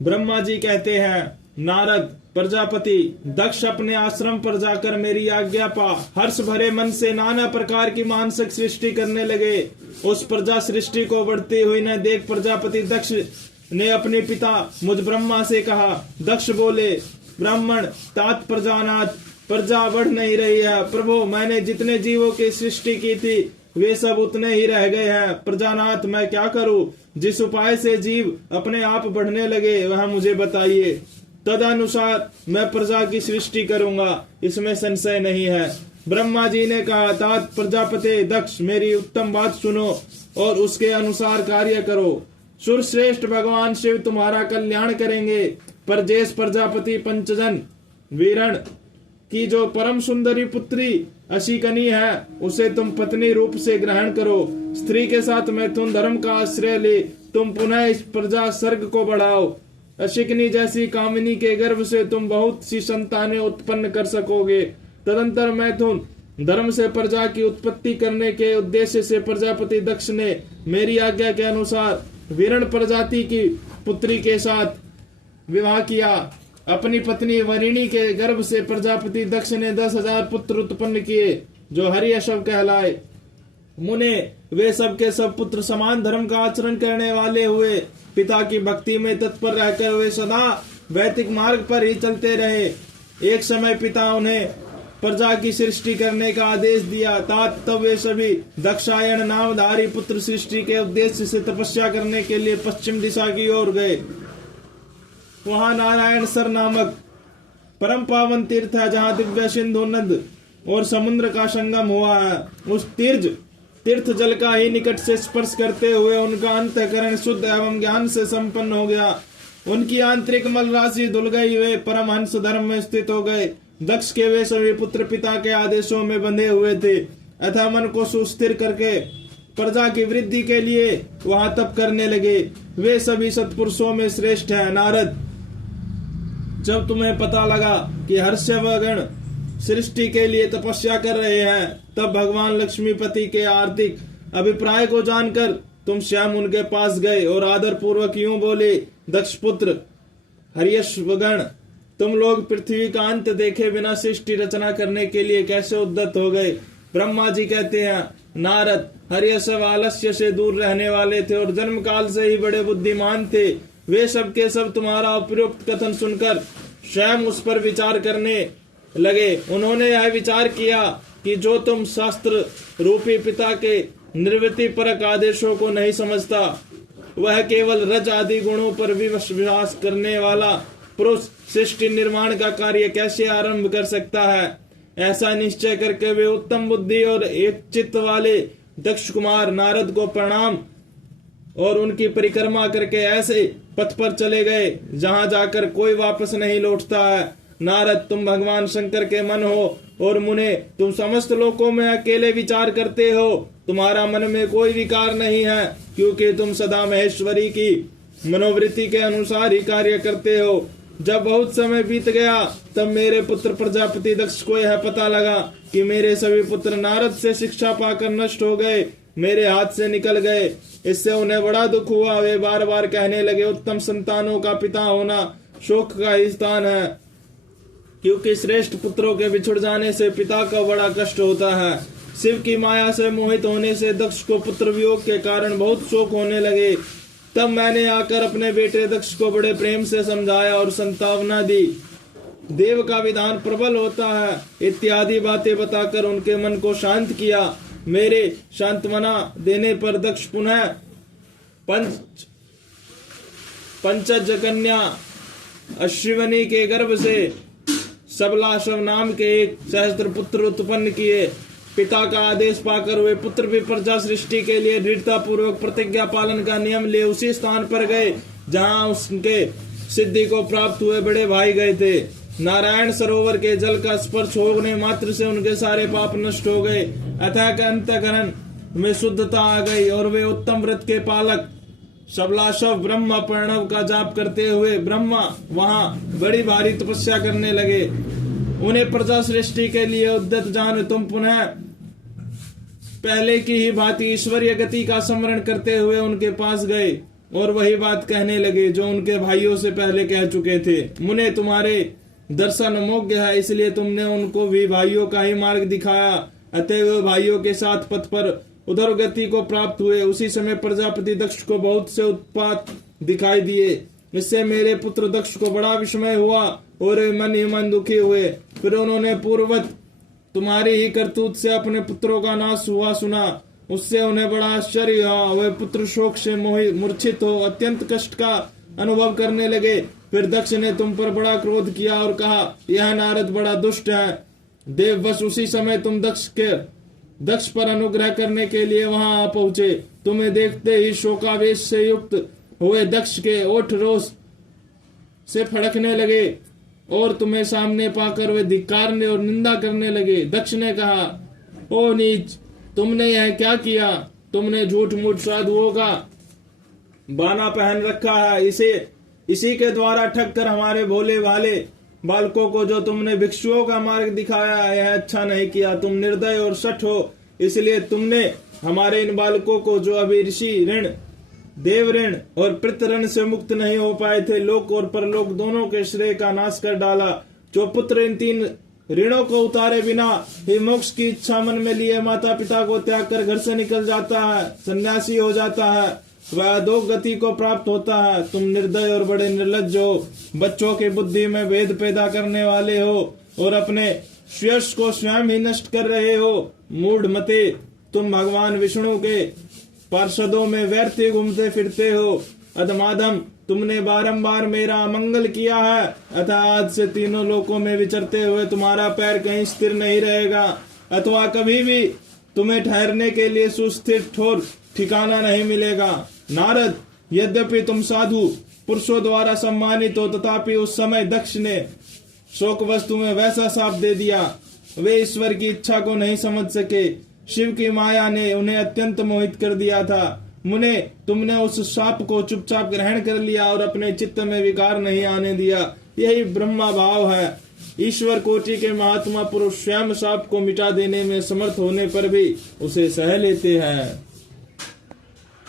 ब्रह्मा जी कहते हैं, नारद प्रजापति दक्ष अपने आश्रम पर जाकर मेरी आज्ञा पा हर्ष भरे मन से नाना प्रकार की मानसिक सृष्टि करने लगे। उस प्रजा सृष्टि को बढ़ती हुई न देख प्रजापति दक्ष ने अपने पिता मुझ ब्रह्मा से कहा। दक्ष बोले, ब्राह्मण तात प्रजानाथ, प्रजा बढ़ नहीं रही है प्रभु। मैंने जितने जीवों की सृष्टि की थी वे सब उतने ही रह गए हैं। प्रजानाथ मैं क्या करूं? जिस उपाय से जीव अपने आप बढ़ने लगे वह मुझे बताइए, तदनुसार मैं प्रजा की सृष्टि करूंगा, इसमें संशय नहीं है। ब्रह्मा जी ने कहा, तात प्रजापति दक्ष मेरी उत्तम बात सुनो और उसके अनुसार कार्य करो। सुरश्रेष्ठ भगवान शिव तुम्हारा कल्याण करेंगे। पर जेस प्रजापति पंचजन वीरण की जो परम सुंदरी पुत्री अशिकनी है उसे तुम पत्नी रूप से ग्रहण करो। स्त्री के साथ मैथुन धर्म का आश्रय ले तुम पुनः इस प्रजा सर्ग को बढ़ाओ। अशिकनी जैसी कामिनी के गर्भ से तुम बहुत सी संतानें उत्पन्न कर सकोगे। तदंतर मैथुन धर्म से प्रजा की उत्पत्ति करने के उद्देश्य से प्रजापति दक्ष ने मेरी आज्ञा के अनुसार वीरण प्रजाति की पुत्री के साथ विवाह किया। अपनी पत्नी वरिणी के गर्भ से प्रजापति दक्ष ने 10,000 पुत्र उत्पन्न किए जो हर्यशव कहलाए। मुने वे सब के सब पुत्र समान धर्म का आचरण करने वाले हुए। पिता की भक्ति में तत्पर रहकर वे सदा वैदिक मार्ग पर ही चलते रहे। एक समय पिता उन्हें प्रजा की सृष्टि करने का आदेश दिया। तात तब वे सभी दक्षायण नामधारी पुत्र सृष्टि के उद्देश्य से तपस्या करने के लिए पश्चिम दिशा की ओर गए। वहां नारायण सर नामक परम पावन तीर्थ है जहां दिव्य सिंधु नद और समुद्र का संगम हुआ है। उस तीर्थ जल का ही निकट से स्पर्श करते हुए उनका अंतःकरण शुद्ध एवं ज्ञान से संपन्न हो गया। उनकी आंतरिक मल राशि धुल गई, वे परमहंस धर्म में स्थित हो गए। दक्ष के वे सभी पुत्र पिता के आदेशों में बंधे हुए थे, अतः मन को सुस्थिर करके प्रजा की वृद्धि के लिए वहां तप करने लगे। वे सभी सत्पुरुषों में श्रेष्ठ है। नारद, जब तुम्हें पता लगा कि हर्षवर्धन सृष्टि के लिए तपस्या कर रहे हैं, तब भगवान लक्ष्मीपति के आर्थिक अभिप्राय को जानकर तुम स्वयं उनके पास गए और आदर पूर्वक यूं बोले, दक्ष पुत्र हर्यश्वगण, तुम लोग पृथ्वी का अंत देखे बिना सृष्टि रचना करने के लिए कैसे उद्यत हो गए? ब्रह्मा जी कहते हैं, नारद हर्यश्व आलस्य से दूर रहने वाले थे और जन्म काल से ही बड़े बुद्धिमान थे। वे सब के सब तुम्हारा उपयुक्त कथन सुनकर स्वयं उस पर विचार करने लगे। उन्होंने यह विचार किया कि जो तुम शास्त्र रूपी पिता के निर्वृत्ति परक आदेशों को नहीं समझता, वह केवल रज आदि गुणों पर विश्वास करने वाला पुरुष सृष्टि निर्माण का कार्य कैसे आरंभ कर सकता है। ऐसा निश्चय करके वे उत्तम बुद्धि और एक चित्त वाले दक्ष कुमार नारद को प्रणाम और उनकी परिक्रमा करके ऐसे पथ पर चले गए जहां जाकर कोई वापस नहीं लौटता है। नारद, तुम भगवान शंकर के मन हो और मुने तुम समस्त लोकों में अकेले विचार करते हो। तुम्हारा मन में कोई विकार नहीं है, क्योंकि तुम सदा महेश्वरी की मनोवृत्ति के अनुसार ही कार्य करते हो। जब बहुत समय बीत गया तब मेरे पुत्र प्रजापति दक्ष को यह पता लगा कि मेरे सभी पुत्र नारद से शिक्षा पाकर नष्ट हो गए, मेरे हाथ से निकल गए। इससे उन्हें बड़ा दुख हुआ। वे बार बार कहने लगे, उत्तम संतानों का पिता होना शोक का ही स्थान है, क्योंकि श्रेष्ठ पुत्रों के बिछुड़ जाने से पिता का बड़ा कष्ट होता है। शिव की माया से मोहित होने से दक्ष को पुत्र वियोग के कारण बहुत शोक होने लगे। तब मैंने आकर अपने बेटे दक्ष को बड़े प्रेम से समझाया और संतावना दी। देव का विधान प्रबल होता है इत्यादि बातें बताकर उनके मन को शांत किया। मेरे सांत्वना देने पर दक्ष पुनः पंचज कन्या अश्विनी के गर्भ से सबलाशव नाम के एक सहस्त्र पुत्र उत्पन्न किए। पिता का आदेश पाकर वे पुत्र भी प्रजा सृष्टि के लिए दृढ़ता पूर्वक प्रतिज्ञा पालन का नियम ले उसी स्थान पर गए जहां उसके सिद्धि को प्राप्त हुए बड़े भाई गए थे। नारायण सरोवर के जल का स्पर्श होने मात्र से उनके सारे पाप नष्ट हो गए, अतः अंतःकरण में शुद्धता आ गई और वे उत्तम व्रत के पालक सबलाशव ब्रह्म प्रणव का जाप करते हुए ब्रह्मा वहां बड़ी भारी तपस्या करने लगे। उन्हें प्रजा सृष्टि के लिए उद्यत जान तुम पुनः पहले की ही भांति ईश्वरीय गति का स्मरण करते हुए उनके पास गए। और वही बात कहने लगे जो उनके भाइयों से पहले कह चुके थे। मुने, तुम्हारे दर्शन अमोघ है, इसलिए तुमने उनको भी भाइयों का ही मार्ग दिखाया। अतः वे भाइयों के साथ पथ पर उधर गति को प्राप्त हुए। उसी समय प्रजापति दक्ष को बहुत से उत्पात दिखाई दिए। इससे मेरे पुत्र दक्ष को बड़ा विस्मय हुआ और वे मन ही मन दुखी हुए। फिर उन्होंने पूर्ववत तुम्हारी ही करतूत से अपने पुत्रों का नाश हुआ सुना। उससे उन्हें बड़ा आश्चर्य हुआ। वे पुत्र शोक से मूर्छित हो अत्यंत कष्ट का अनुभव करने लगे। फिर दक्ष ने तुम पर बड़ा क्रोध किया और कहा, यह नारद बड़ा दुष्ट है। देव, बस उसी समय तुम दक्ष पर अनुग्रह करने के लिए वहां आ पहुंचे। तुम्हें देखते ही शोकावेश से युक्त हुए दक्ष के ओठ रोष से फड़कने लगे और तुम्हें सामने पाकर वे धिक्कारने और निंदा करने लगे। दक्ष ने कहा, ओ नीच, तुमने यह क्या किया? तुमने झूठ मूठ साधुओं का बाना पहन रखा है। इसी के द्वारा ठग कर हमारे भोले भाले बालकों को जो तुमने भिक्षुओं का मार्ग दिखाया, यह अच्छा नहीं किया। तुम निर्दय और सठ हो, इसलिए तुमने हमारे इन बालकों को, जो अभी ऋषि ऋण, देव ऋण और पितृ ऋण से मुक्त नहीं हो पाए थे, लोक और परलोक दोनों के श्रेय का नाश कर डाला। जो पुत्र इन 3 ऋणों को उतारे बिना ही मोक्ष की इच्छा मन में लिए माता पिता को त्याग कर घर से निकल जाता है, सन्यासी हो जाता है, वह अधोगति गति को प्राप्त होता है। तुम निर्दय और बड़े निर्लज्ज हो, बच्चों की बुद्धि में भेद पैदा करने वाले हो और अपने श्रेयस को स्वयं ही नष्ट कर रहे हो। मूढ़ मते, तुम भगवान विष्णु के पार्षदों में व्यर्थ घूमते फिरते हो। अधमाधम, तुमने बारंबार मेरा अमंगल किया है, अतः आज से तीनों लोकों में विचरते हुए तुम्हारा पैर कहीं स्थिर नहीं रहेगा, अथवा कभी भी तुम्हें ठहरने के लिए सुस्थिर ठोर ठिकाना नहीं मिलेगा। नारद, यद्यपि तुम साधु पुरुषों द्वारा सम्मानित हो, तथापि उस समय दक्ष ने शोक वस्तु में वैसा साप दे दिया। वे ईश्वर की इच्छा को नहीं समझ सके। शिव की माया ने उन्हें अत्यंत मोहित कर दिया था। मुने, तुमने उस साप को चुपचाप ग्रहण कर लिया और अपने चित्त में विकार नहीं आने दिया। यही ब्रह्मा भाव है। ईश्वर कोटि के महात्मा पुरुष स्वयं साप को मिटा देने में समर्थ होने पर भी उसे सह लेते हैं।